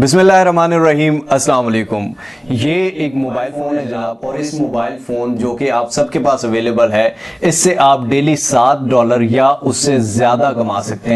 बिस्मिल्लाहिर्रहमानिर्रहीम, अस्सलाम वालेकुम। ये एक मोबाइल फ़ोन है जनाब, और इस मोबाइल फ़ोन जो कि आप सबके पास अवेलेबल है, इससे आप डेली $7 या उससे ज़्यादा कमा सकते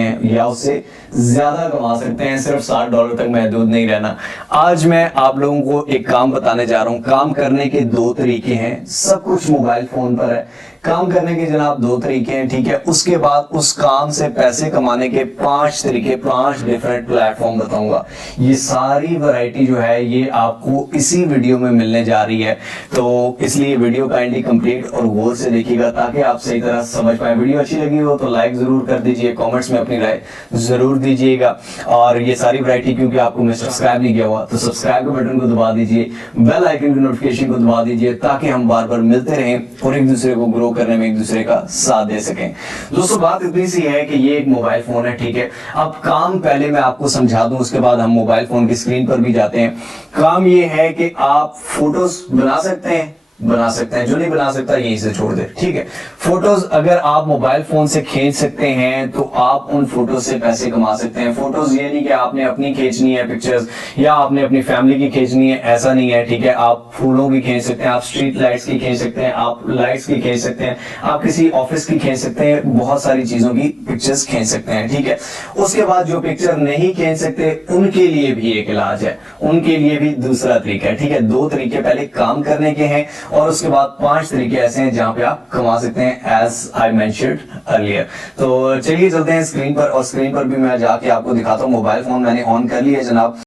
हैं, सिर्फ $7 तक महदूद नहीं रहना। आज मैं आप लोगों को एक काम बताने जा रहा हूँ। काम करने के दो तरीके हैं, सब कुछ मोबाइल फ़ोन पर है। काम करने के जनाब दो तरीके हैं, ठीक है। उसके बाद उस काम से पैसे कमाने के 5 तरीके, 5 डिफरेंट प्लेटफॉर्म बताऊंगा। ये सारी वैरायटी जो है ये आपको इसी वीडियो में मिलने जा रही है, तो इसलिए वीडियो काइंडली कंप्लीट और गौर से देखिएगा ताकि आप सही तरह समझ पाए। वीडियो अच्छी लगी हो तो लाइक जरूर कर दीजिए, कमेंट्स में अपनी राय जरूर दीजिएगा। और ये सारी वैरायटी क्योंकि आपको मैं सब्सक्राइब नहीं किया हुआ तो सब्सक्राइब के बटन को दबा दीजिए, बेल आइकन की नोटिफिकेशन को दबा दीजिए ताकि हम बार बार मिलते रहें और एक दूसरे को ग्रो करने में एक दूसरे का साथ दे सकें। दोस्तों बात इतनी सी है कि ये एक मोबाइल फोन है, ठीक है। अब काम पहले मैं आपको समझा दूं, उसके बाद हम मोबाइल फोन की स्क्रीन पर भी जाते हैं। काम ये है कि आप फोटोज बना सकते हैं, जो नहीं बना सकता यहीं से छोड़ दे, ठीक है। फोटोज अगर आप मोबाइल फोन से खींच सकते हैं तो आप उन फोटोज से पैसे कमा सकते हैं। फोटोज ये नहीं कि आपने अपनी खींचनी है पिक्चर्स या आपने अपनी फैमिली की खींचनी है, ऐसा नहीं है, ठीक है। आप फूलों की खींच सकते हैं, आप स्ट्रीट लाइट्स की खींच सकते हैं, आप लाइट्स की खींच सकते हैं, आप किसी ऑफिस की खींच सकते हैं, बहुत सारी चीजों की पिक्चर्स खींच सकते हैं, ठीक है। उसके बाद जो पिक्चर नहीं खींच सकते उनके लिए भी एक इलाज है, उनके लिए भी दूसरा तरीका है, ठीक है। दो तरीके पहले काम करने के हैं और उसके बाद 5 तरीके ऐसे हैं जहां पे आप कमा सकते हैं, एज आई मेंशन्ड अर्लियर। तो चलिए चलते हैं स्क्रीन पर, और स्क्रीन पर भी मैं जाके आपको दिखाता हूं। मोबाइल फोन मैंने ऑन कर लिया है जनाब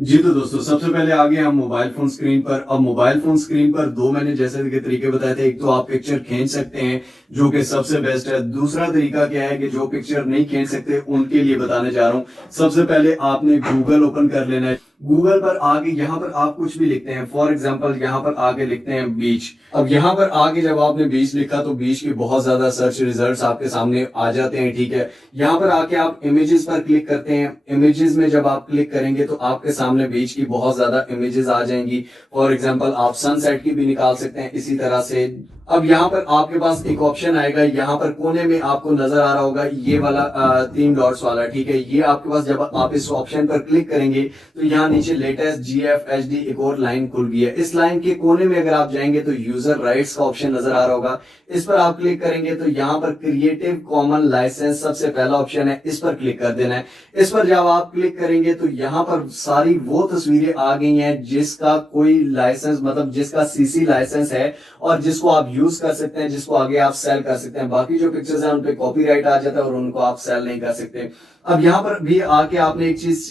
जी। तो दोस्तों सबसे पहले आ गए हम मोबाइल फोन स्क्रीन पर। अब मोबाइल फोन स्क्रीन पर दो मैंने जैसे के तरीके बताए थे। एक तो आप पिक्चर खींच सकते हैं जो कि सबसे बेस्ट है। दूसरा तरीका क्या है कि जो पिक्चर नहीं खींच सकते उनके लिए बताने जा रहा हूं। सबसे पहले आपने गूगल ओपन कर लेना है। गूगल पर आगे यहाँ पर आप कुछ भी लिखते हैं, फॉर एग्जांपल यहाँ पर आगे लिखते हैं बीच। अब यहाँ पर आगे जब आपने बीच लिखा तो बीच के बहुत ज्यादा सर्च रिजल्ट्स आपके सामने आ जाते हैं, ठीक है। यहाँ पर आके आप इमेजेस पर क्लिक करते हैं। इमेजेस में जब आप क्लिक करेंगे तो आपके सामने बीच की बहुत ज्यादा इमेजेस आ जाएंगी। फॉर एग्जांपल आप सनसेट की भी निकाल सकते हैं इसी तरह से। अब यहाँ पर आपके पास एक ऑप्शन आएगा, यहाँ पर कोने में आपको नजर आ रहा होगा ये वाला 3 डॉट्स वाला, ठीक है। ये आपके पास जब आप इस ऑप्शन पर क्लिक करेंगे तो यहाँ नीचे लेटेस्ट GF HD एक और लाइन खुल गई है। इस लाइन के कोने में अगर आप जाएंगे तो यूजर राइट्स का ऑप्शन नजर आ रहा होगा। इस पर आप क्लिक करेंगे तो यहाँ पर क्रिएटिव कॉमन लाइसेंस सबसे पहला ऑप्शन है, इस पर क्लिक कर देना है। इस पर जब आप क्लिक करेंगे तो यहाँ पर सारी वो तस्वीरें आ गई हैं जिसका कोई लाइसेंस, मतलब जिसका CC लाइसेंस है और जिसको आप यूज कर सकते हैं, जिसको आगे आप सेल कर सकते हैं। बाकी जो पिक्चर्स हैं उन पे कॉपीराइट आ जाता है और उनको आप सेल नहीं कर सकते। अब यहाँ पर भी आके आपने एक चीज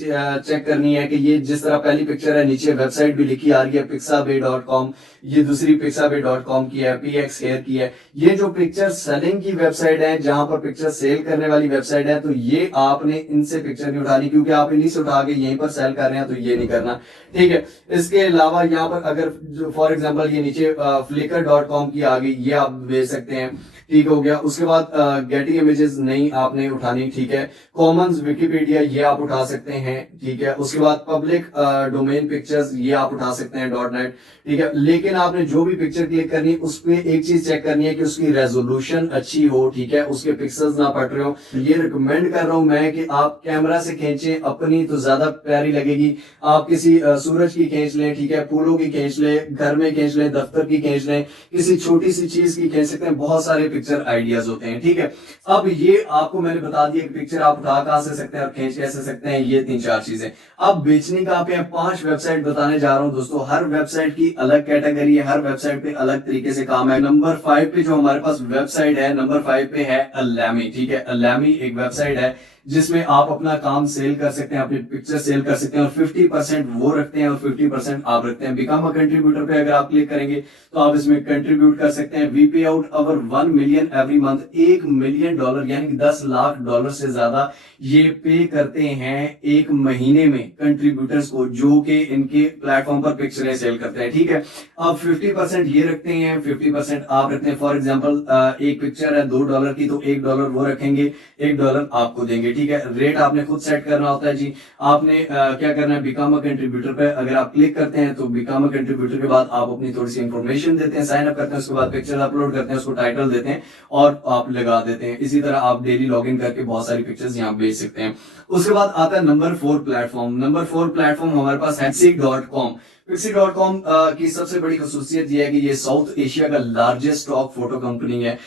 चेक करनी है कि ये जिस तरह पहली पिक्चर है नीचे वेबसाइट भी लिखी आ रही है pixabay.com, ये दूसरी pixabay.com की है, PX Hair की है। ये जो पिक्चर सेलिंग की वेबसाइट है, जहां पर पिक्चर सेल करने वाली वेबसाइट है, तो ये आपने इनसे पिक्चर नहीं उठानी क्योंकि आप इन्हीं से उठा के यहीं पर सेल कर रहे हैं, तो ये नहीं करना, ठीक है। इसके अलावा यहाँ पर अगर फॉर एग्जाम्पल ये नीचे flickr.com की आ गई, ये आप भेज सकते हैं, ठीक हो गया। उसके बाद गेटिंग इमेजेस नहीं आपने उठानी, ठीक है। कॉमन्स विकिपीडिया ये आप उठा सकते हैं, ठीक है। उसके बाद पब्लिक डोमेन पिक्चर्स ये आप उठा सकते हैं .net, ठीक है। लेकिन आपने जो भी पिक्चर क्लिक करनी है उस पर एक चीज चेक करनी है कि उसकी रेजोल्यूशन अच्छी हो, ठीक है, उसके पिक्सल्स ना पट रहे हो। ये रिकमेंड कर रहा हूं मैं कि आप कैमरा से खींचें, अपनी तो ज्यादा प्यारी लगेगी। आप किसी सूरज की खींच लें, ठीक है, फूलों की खींच लें, घर में खींच लें, दफ्तर की खींच लें, किसी छोटी सी चीज की खींच सकते हैं। बहुत सारे पिक्चर आइडियाज होते हैं, ठीक है। अब ये आपको मैंने बता दिया कि पिक्चर आप उठा कहां से सकते हैं और खींच कैसे सकते हैं, ये 3-4 चीजें। अब बेचने का पे 5 वेबसाइट बताने जा रहा हूं दोस्तों। हर वेबसाइट की अलग कैटेगरी है, हर वेबसाइट पे अलग तरीके से काम है। नंबर 5 पे जो हमारे पास वेबसाइट है, नंबर 5 पे है Alamy, ठीक है। Alamy एक वेबसाइट है जिसमें आप अपना काम सेल कर सकते हैं, अपनी पिक्चर सेल कर सकते हैं और 50% वो रखते हैं और 50% आप रखते हैं। बिकम अ कंट्रीब्यूटर पे अगर आप क्लिक करेंगे तो आप इसमें कंट्रीब्यूट कर सकते हैं। वी पे out our 1 million every month, $1 million यानी कि $10 लाख से ज्यादा ये पे करते हैं एक महीने में कंट्रीब्यूटर्स को, जो कि इनके प्लेटफॉर्म पर पिक्चरें सेल करते हैं, ठीक है। अब 50% ये रखते हैं, 50% आप रखते हैं। फॉर एग्जाम्पल एक पिक्चर है $2 की तो $1 वो रखेंगे, $1 आपको देंगे, ठीक है। रेट आपने खुद सेट करना होता है जी। आपने क्या करना है, बिकम अ कंट्रीब्यूटर पे अगर आप क्लिक करते हैं तो बिकम अ कंट्रीब्यूटर के बाद आप अपनी थोड़ी सी इंफॉर्मेशन देते हैं, साइन अप करते हैं, उसके बाद पिक्चर अपलोड करते हैं, उसको टाइटल देते हैं और आप लगा देते हैं। इसी तरह आप डेली लॉग इन करके बहुत सारी पिक्चर्स यहाँ भेज सकते हैं। उसके बाद आता है नंबर 4 प्लेटफॉर्म। नंबर 4 प्लेटफॉर्म हमारे पास है Pixie.com। Pixie.com की सबसे बड़ी खसूसियत यह है कि ये साउथ एशिया का लार्जेस्ट स्टॉक फोटो कंपनी है।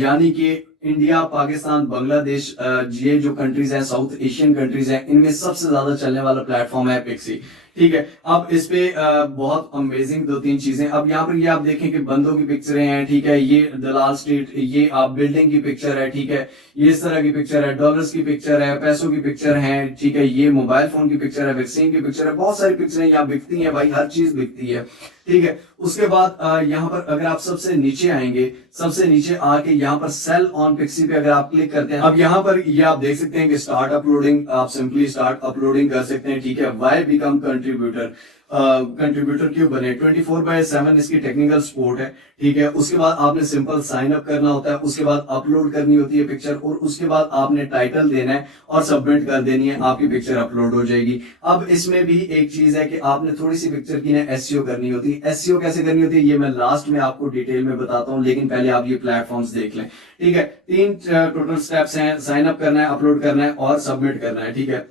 यानी कि इंडिया, पाकिस्तान, बांग्लादेश, ये जो कंट्रीज हैं, साउथ एशियन कंट्रीज हैं, इनमें सबसे ज्यादा चलने वाला प्लेटफॉर्म है पिक्सी। ठीक है। अब इस पे बहुत अमेजिंग 2-3 चीजें। अब यहाँ पर ये आप देखें कि बंदों की पिक्चरें हैं, ठीक है, ये दलाल स्ट्रीट, ये आप बिल्डिंग की पिक्चर है, ठीक है, ये इस तरह की पिक्चर है, डॉलर्स की पिक्चर है, पैसों की पिक्चर है, ठीक है, ये मोबाइल फोन की पिक्चर है, वैक्सीन की पिक्चर है, बहुत सारी पिक्चरें यहाँ बिकती हैं भाई, हर चीज बिकती है। ठीक है। उसके बाद यहाँ पर अगर आप सबसे नीचे आएंगे, सबसे नीचे आके यहाँ पर सेल ऑन पिक्सी पे अगर आप क्लिक करते हैं, अब यहाँ पर ये आप देख सकते हैं कि स्टार्ट अपलोडिंग, आप सिंपली स्टार्ट अपलोडिंग कर सकते हैं। ठीक है। वाई बिकम कंट्रीब्यूटर, कंट्रीब्यूटर क्यों बने, 24/7 इसकी टेक्निकल सपोर्ट है। ठीक है। उसके बाद आपने सिंपल साइन अप करना होता है, उसके बाद अपलोड करनी होती है पिक्चर, और उसके बाद आपने टाइटल देना है और सबमिट कर देनी है, आपकी पिक्चर अपलोड हो जाएगी। अब इसमें भी एक चीज है कि आपने थोड़ी सी पिक्चर की ना एसईओ करनी होती है। एसईओ कैसे करनी होती है ये मैं लास्ट में आपको डिटेल में बताता हूं, लेकिन पहले आप ये प्लेटफॉर्म्स देख लें। ठीक है। 3 टोटल स्टेप्स हैं, साइन अप करना है, अपलोड करना है और सबमिट करना है। ठीक है।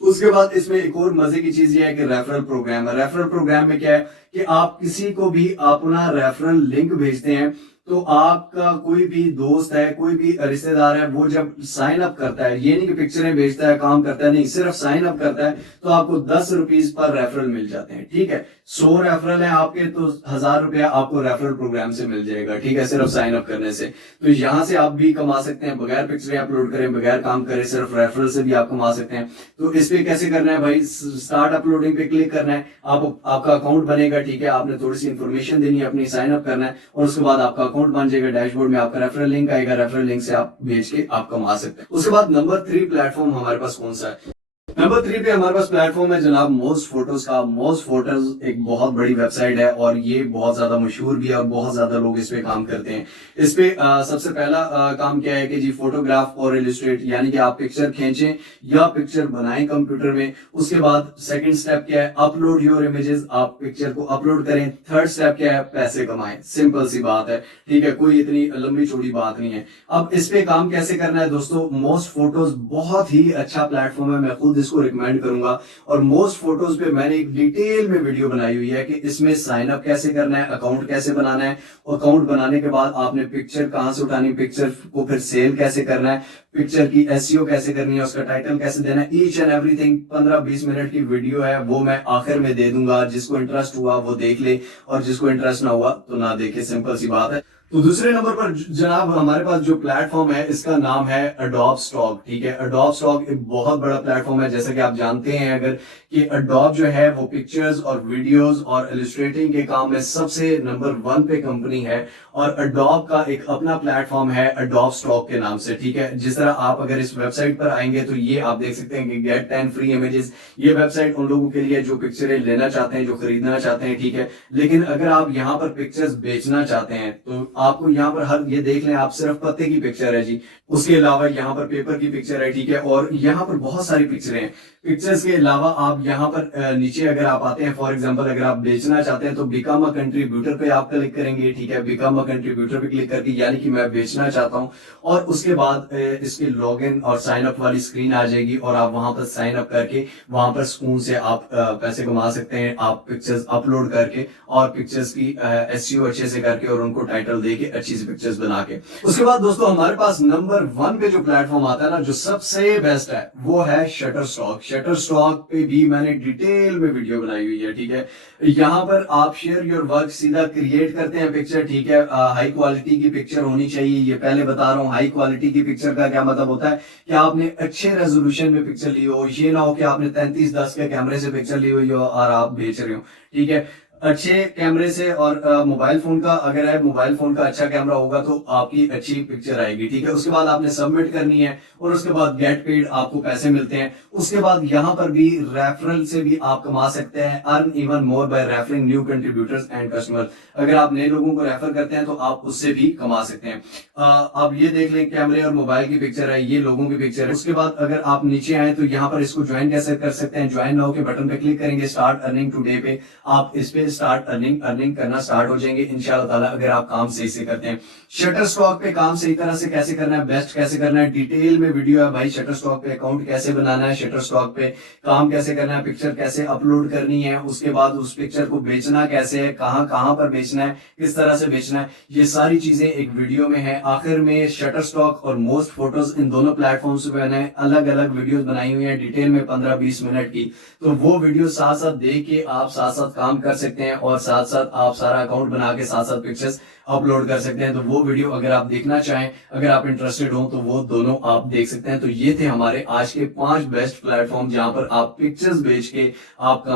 उसके बाद इसमें एक और मजे की चीज ये है कि रेफरल प्रोग्राम है। रेफरल प्रोग्राम में क्या है कि आप किसी को भी अपना रेफरल लिंक भेजते हैं, तो आपका कोई भी दोस्त है, कोई भी रिश्तेदार है, वो जब साइन अप करता है, ये नहीं कि पिक्चरें भेजता है, काम करता है, नहीं, सिर्फ साइन अप करता है, तो आपको 10 रुपीज पर रेफरल मिल जाते हैं। ठीक है। 100 रेफरल है आपके, तो 1000 रुपया आपको रेफरल प्रोग्राम से मिल जाएगा। ठीक है। सिर्फ साइन अप करने से, तो यहां से आप भी कमा सकते हैं, बगैर पिक्चरें अपलोड करें, बगैर काम करें, सिर्फ रेफरल से भी आप कमा सकते हैं। तो इस पे कैसे करना है भाई, स्टार्ट अपलोडिंग पे क्लिक करना है, आपका अकाउंट बनेगा। ठीक है। आपने थोड़ी सी इंफॉर्मेशन देनी है अपनी, साइन अप करना है, और उसके बाद आपका अकाउंट बन जाएगा। डैशबोर्ड में आपका रेफरल लिंक आएगा, रेफरल लिंक से आप भेज के आप कमा सकते हैं। उसके बाद नंबर 3 प्लेटफॉर्म हमारे पास कौन सा है? नंबर 3 पे हमारे पास प्लेटफॉर्म है जनाब मोस्ट फोटोज का। मोस्ट फोटोज एक बहुत बड़ी वेबसाइट है और ये बहुत ज्यादा मशहूर भी है और बहुत ज्यादा लोग इस पे काम करते हैं। इस पे सबसे पहला काम क्या है कि जी फोटोग्राफ और इलस्ट्रेट, यानी कि आप पिक्चर खींचें या पिक्चर बनाएं कंप्यूटर में। उसके बाद सेकंड स्टेप क्या है, अपलोड योर इमेजेस, आप पिक्चर को अपलोड करें। थर्ड स्टेप क्या है, पैसे कमाएं। सिंपल सी बात है। ठीक है। कोई इतनी लंबी चौड़ी बात नहीं है। अब इस पे काम कैसे करना है दोस्तों, मोस्ट फोटोज बहुत ही अच्छा प्लेटफॉर्म है, मैं खुद इसको रिकमेंड करूंगा। और मोस्ट फोटोज पे मैंने एक डिटेल में वीडियो बनाई हुई है कि इसमें साइन अप कैसे करना है, अकाउंट कैसे बनाना है, अकाउंट बनाने के बाद आपने पिक्चर कहां से उठानी, पिक्चर को फिर सेल कैसे करना है, पिक्चर की एसईओ कैसे करनी है, उसका टाइटल कैसे देना है, ईच एंड एवरीथिंग 15-20 मिनट की वीडियो है, वो मैं आखिर में दे दूंगा। जिसको इंटरेस्ट हुआ वो देख ले और जिसको इंटरेस्ट ना हुआ तो ना देखे, सिंपल सी बात है। तो दूसरे नंबर पर जनाब हमारे पास जो प्लेटफॉर्म है इसका नाम है अडोब स्टॉक। ठीक है। अडोब स्टॉक एक बहुत बड़ा प्लेटफॉर्म है, जैसा कि आप जानते हैं अगर कि अडोब जो है वो पिक्चर्स और वीडियोस और इलस्ट्रेटिंग के काम में सबसे नंबर 1 पे कंपनी है। और अडोब का एक अपना प्लेटफॉर्म है अडोब स्टॉक के नाम से। ठीक है। जिस तरह आप अगर इस वेबसाइट पर आएंगे तो ये आप देख सकते हैं कि गेट 10 फ्री इमेजेस, ये वेबसाइट उन लोगों के लिए जो पिक्चरें लेना चाहते हैं, जो खरीदना चाहते हैं। ठीक है। लेकिन अगर आप यहाँ पर पिक्चर्स बेचना चाहते हैं तो आपको यहाँ पर हर, ये देख लें आप, सिर्फ पत्ते की पिक्चर है जी, उसके अलावा यहाँ पर पेपर की पिक्चर है। ठीक है। और यहाँ पर बहुत सारी पिक्चरें हैं। पिक्चर्स के अलावा आप यहाँ पर नीचे अगर आप आते हैं, फॉर एग्जांपल अगर आप बेचना चाहते हैं तो बिकम अ कंट्रीब्यूटर पे आप क्लिक करेंगे। ठीक है। बिकम अ कंट्रीब्यूटर पे क्लिक करके, यानी कि मैं बेचना चाहता हूँ, और उसके बाद इसके लॉगिन और साइन अप वाली स्क्रीन आ जाएगी और आप वहां पर साइन अप करके वहां पर सुकून से आप पैसे कमा सकते हैं, आप पिक्चर्स अपलोड करके और पिक्चर्स की एसईओ अच्छे से करके और उनको टाइटल दे के अच्छी सी पिक्चर्स बना के। उसके बाद दोस्तों हमारे पास नंबर 1 पे जो प्लेटफॉर्म आता है ना, जो सबसे बेस्ट है, वो है शटर स्टॉक। शटर स्टॉक पे भी मैंने डिटेल में वीडियो बनाई हुई है। ठीक है। यहाँ पर आप शेयर योर वर्क सीधा क्रिएट करते हैं पिक्चर। ठीक है। हाई क्वालिटी की पिक्चर होनी चाहिए, ये पहले बता रहा हूँ। हाई क्वालिटी की पिक्चर का क्या मतलब होता है कि आपने अच्छे रेजोल्यूशन में पिक्चर ली हो, ये ना हो कि आपने 3310 के कैमरे से पिक्चर ली हुई हो और आप बेच रहे हो। ठीक है। अच्छे कैमरे से और मोबाइल फोन का अगर है, मोबाइल फोन का अच्छा कैमरा होगा तो आपकी अच्छी पिक्चर आएगी, ठीक है। उसके बाद आपने सबमिट करनी है और उसके बाद गेट पेड, आपको पैसे मिलते हैं। उसके बाद यहाँ पर भी रेफरल से भी आप कमा सकते हैं, earn even more by referring new contributors and customer. अगर आप नए लोगों को रेफर करते हैं तो आप उससे भी कमा सकते हैं। आप ये देख लें, कैमरे और मोबाइल की पिक्चर है, ये लोगों की पिक्चर है। उसके बाद अगर आप नीचे आए तो यहाँ पर इसको ज्वाइन कैसे कर सकते हैं, ज्वाइन नाउ के बटन पे क्लिक करेंगे, स्टार्ट अर्निंग टुडे पे आप इस पे स्टार्ट अर्निंग करना स्टार्ट हो जाएंगे इंशाल्लाह ताला, अगर आप काम सही से करते हैं। शटर स्टॉक पे काम सही तरह से कैसे करना है, बेस्ट कैसे करना है, डिटेल में वीडियो है भाई। शटर स्टॉक पे अकाउंट कैसे बनाना है, शटर स्टॉक पे काम कैसे करना है, पिक्चर कैसे अपलोड करनी है, उसके बाद उस पिक्चर को बेचना कैसे है, कहां कहां पर बेचना है, किस तरह से बेचना है, ये सारी चीजें एक वीडियो में है। आखिर में शटर स्टॉक और मोस्ट फोटोज, इन दोनों प्लेटफॉर्म्स पे मैंने अलग अलग वीडियोस बनाई हुई है डिटेल में 15-20 मिनट की। तो वो वीडियो साथ साथ देख के आप साथ साथ काम कर सकते हैं और साथ साथ आप सारा अकाउंट बना के साथ साथ पिक्चर्स अपलोड कर सकते हैं। तो वो वीडियो अगर आप देखना चाहें, अगर आप इंटरेस्टेड हो तो वो दोनों आप देख सकते हैं। तो ये थे हमारे आज के 5 बेस्ट प्लेटफॉर्म जहां पर आप पिक्चर्स बेच के आप